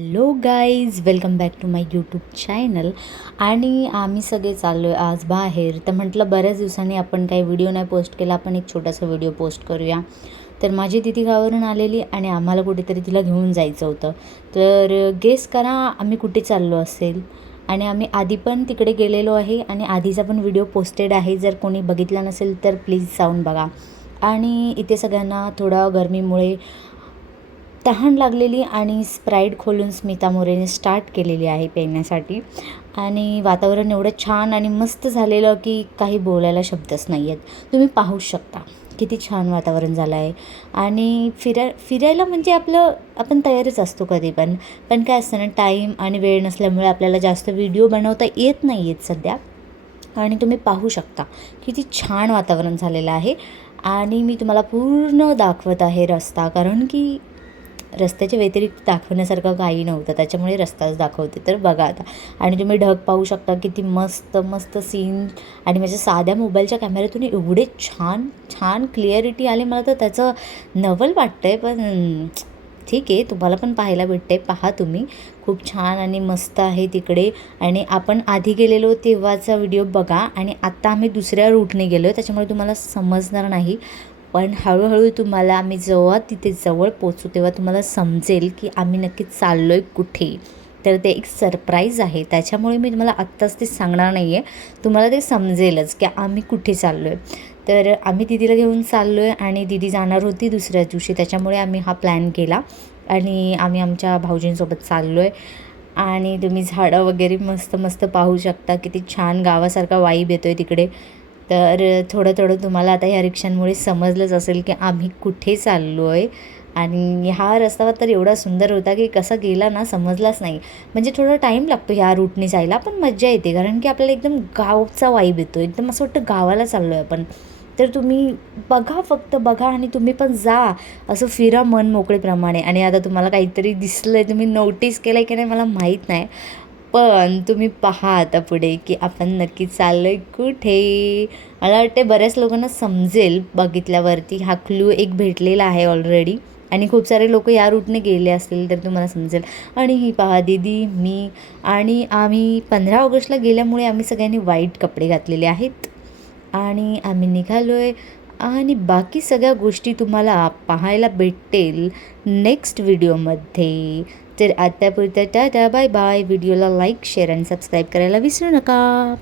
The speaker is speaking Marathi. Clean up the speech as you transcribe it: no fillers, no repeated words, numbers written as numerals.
Hello guys, welcome back to my YouTube channel. आणि आम्ही सगळे चाललो आहे आज बाहेर. तर म्हटलं बऱ्याच दिवसांनी आपण काही व्हिडिओ नाही पोस्ट केला, आपण एक छोटासा व्हिडिओ पोस्ट करूया. तर माझी दिदी गावावरून आलेली आणि आम्हाला कुठेतरी तिला घेऊन जायचं होतं. तर गेस करा आम्ही कुठे चाललो असेल. आणि आम्ही आधी पण तिकडे गेलेलो आहे आणि आधीचा पण व्हिडिओ पोस्टेड आहे. जर कोणी बघितला नसेल तर प्लीज जाऊन बघा. आणि इथे सगळ्यांना थोडं गरमीमुळे तहान लागलेली आणि स्प्राईट खोलून स्मिता मोरेने स्टार्ट केलेली आहे पिण्यासाठी. आणि वातावरण एवढं छान आणि मस्त झालेलं की काही बोलायला शब्दच नाही आहेत. तुम्ही पाहूच शकता किती छान वातावरण झालं आहे. आणि फिरायला म्हणजे आपण तयारच असतो कधी पण. पण काय असतं ना, टाईम आणि वेळ नसल्यामुळे आपल्याला जास्त व्हिडिओ बनवता येत नाही आहेत सध्या. आणि तुम्ही पाहू शकता किती छान वातावरण झालेलं आहे. आणि मी तुम्हाला पूर्ण दाखवत आहे रस्ता, कारण की रस्त्याच्या व्यतिरिक्त दाखवण्यासारखं काही नव्हतं, त्याच्यामुळे रस्ताच दाखवते. तर बघा आता. आणि तुम्ही ढग पाहू शकता किती मस्त मस्त सीन. आणि माझ्या साध्या मोबाईलच्या कॅमेऱ्यातून एवढे छान छान क्लिअरिटी आली, मला तर त्याचं नवल वाटतं आहे. पण ठीक आहे, तुम्हाला पण पाहायला भेटते, पहा तुम्ही. खूप छान आणि मस्त आहे तिकडे. आणि आपण आधी गेलेलो तेव्हाचा व्हिडिओ बघा. आणि आत्ता आम्ही दुसऱ्या रूटने गेलो आहे, त्याच्यामुळे तुम्हाला समजणार नाही. पण हळूहळू तुम्हाला आम्ही जेव्हा तिथे जवळ पोचू तेव्हा तुम्हाला समजेल की आम्ही नक्की चाललो आहे कुठे. तर ते एक सरप्राईज आहे, त्याच्यामुळे मी तुम्हाला आत्ताच ते सांगणार नाही आहे. तुम्हाला ते समजेलच की आम्ही कुठे चाललो आहे. तर आम्ही दीदीला घेऊन चाललो आहे आणि दीदी जाणार होती दुसऱ्या दिवशी, त्याच्यामुळे आम्ही हा प्लॅन केला. आणि आम्ही आमच्या भाऊजींसोबत चाललो आहे. आणि तुम्ही झाडं वगैरे मस्त मस्त पाहू शकता, किती छान गावासारखा वाईब येतो आहे तिकडे. तर थोडं थोडं तुम्हाला आता ह्या रिक्षांमुळे समजलंच असेल की आम्ही कुठे चाललो आहे. आणि हा रस्ता तर एवढा सुंदर होता की कसा गेला ना समजलाच नाही. म्हणजे थोडा टाईम लागतो ह्या रूटने जायला, पण मजा येते, कारण की आपल्याला एकदम गावचा वाईब येतो, एकदम असं वाटतं गावाला चाललो आहे आपण. तर तुम्ही बघा, फक्त बघा आणि तुम्ही पण जा, असं फिरा मन मोकळेप्रमाणे. आणि आता तुम्हाला काहीतरी दिसलं आहे, तुम्ही नोटीस केलं आहे की नाही मला माहीत नाही. पण तुम्ही पहा आता पुढे की आपण नक्की चाललो आहे कुठे. मला वाटते बऱ्याच लोकांना समजेल बघितल्यावरती. हा क्लू एक भेटलेला आहे ऑलरेडी. आणि खूप सारे लोक या रूटने गेले असतील तर तुम्हाला समजेल. आणि ही पहा दीदी, मी आणि आम्ही 15 ऑगस्टला गेल्यामुळे आम्ही सगळ्यांनी व्हाईट कपडे घातलेले आहेत. आणि आम्ही निघालो आहे. आणि बाकी सगळ्या गोष्टी तुम्हाला पाहायला भेटेल नेक्स्ट व्हिडिओमध्ये. तर आतापुरतं टाटा बाय बाय. व्हिडिओला लाईक, शेअर आणि सबस्क्राईब करायला विसरू नका.